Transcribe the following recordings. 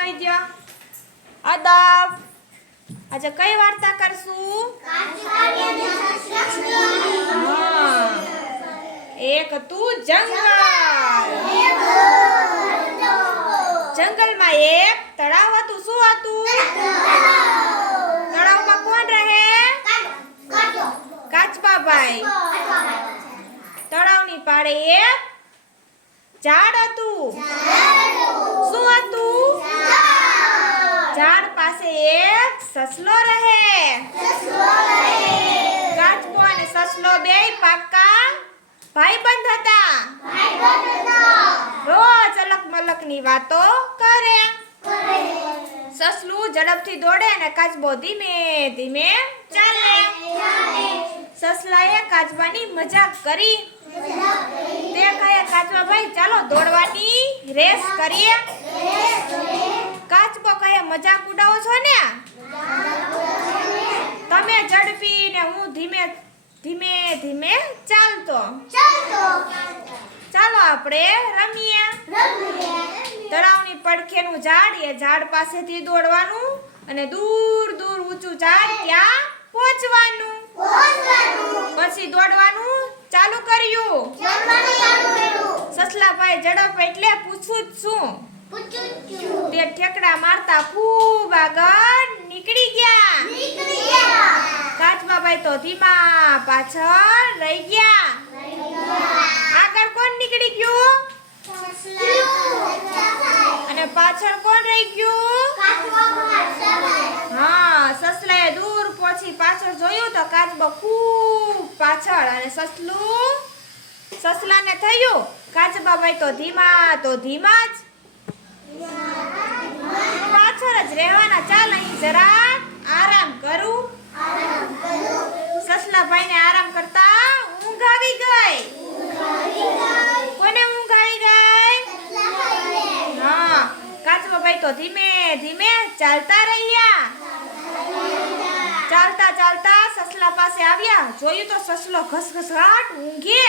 આવી ગયો અદબ આજે કઈ વાર્તા કરશું એક હતું જંગલમાં એક તળાવ હતું શું હતું તળાવમાં કોણ રહે કાચબાભાઈ તળાવની પાળે એક ઝાડ હતું શું હતું ઝાડ પાસે એક સસલો રહે કાચબો અને સસલો બેય પાક્કા ભાઈબંધ હતા રોજ અલગ મલકની વાતો કરે સસલું ઝડપથી દોડે અને કાચબો ધીમે ધીમે ચાલે સસલાએ કાચબાની મજાક કરી તે કહે કાચબાભાઈ ચાલો દોડવાની રેસ કરીએ કાચબો કહે મજાક ઉડાવો છો ને તમે ઝડપી ને હું ધીમે ધીમે ચાલતો ચાલો આપણે રમીએ તળાવની પડખેનું ઝાડ એ ઝાડ પાસેથી દોડવાનું અને દૂર દૂર ઊંચું ઝાડ ત્યાં પહોંચવાનું પછી દોડવાનું ચાલુ કર્યું સસલાભાઈ ઝડપ એટલે પૂછું જ શું તે ઠેકડા મારતા ખૂબ આગળ નીકળી ગયા કાચબાભાઈ તો ધીમા પાછળ રહી ગયા આગળ કોણ નીકળી ગયું અને પાછળ કોણ રહી ગયું હા સસલાએ દૂર પહોંચી પાછળ જોયું તો કાચબો ખૂબ પાછળ અને સસલાને થયું કાચબાભાઈ તો ધીમા જ પાછળ જ રહેવાના ચાલ અહીં જરા આરામ કરું સસલાભાઈને આરામ કરતા ઊંઘ આવી ગઈ કોને ઊંઘ આવી ગઈ હા કાચબાભાઈ તો ધીમે ધીમે ચાલતા રહ્યા ચાલતા સસલા પાસે આવ્યા જોયું તો સસલો ઘસઘસાટ ઊંઘે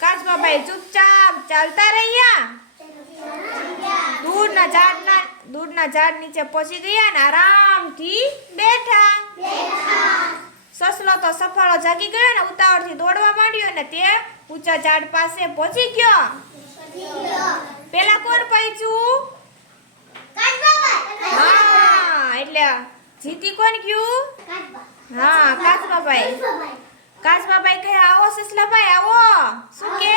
કાચબાભાઈ ચૂપચાપ ચાલતા રહ્યા દૂરના ઝાડ નીચે પહોંચી ગયા અને આરામથી બેઠા સસલો તો સફાળો જાગી ગયો અને ઉતાવળથી દોડવા માંડ્યો અને તે ઊંચા ઝાડ પાસે પહોંચી ગયો પેલા કોણ પહોંચ્યું હા એટલે જીતી કોણ ગયું હા કાચબાભાઈ કહે આવો સસલાભાઈ આવો શું કે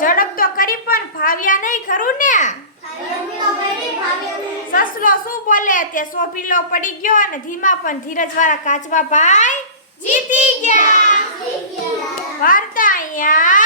ઝડપ તો કરી પણ ફાવ્યા નહીં ખરું ને સસલો શું બોલે તે સોપીલો પડી ગયો અને ધીમા પણ ધીરજવાળા કાચબાભાઈ જીતી ગયા વાર્તા અહીંયા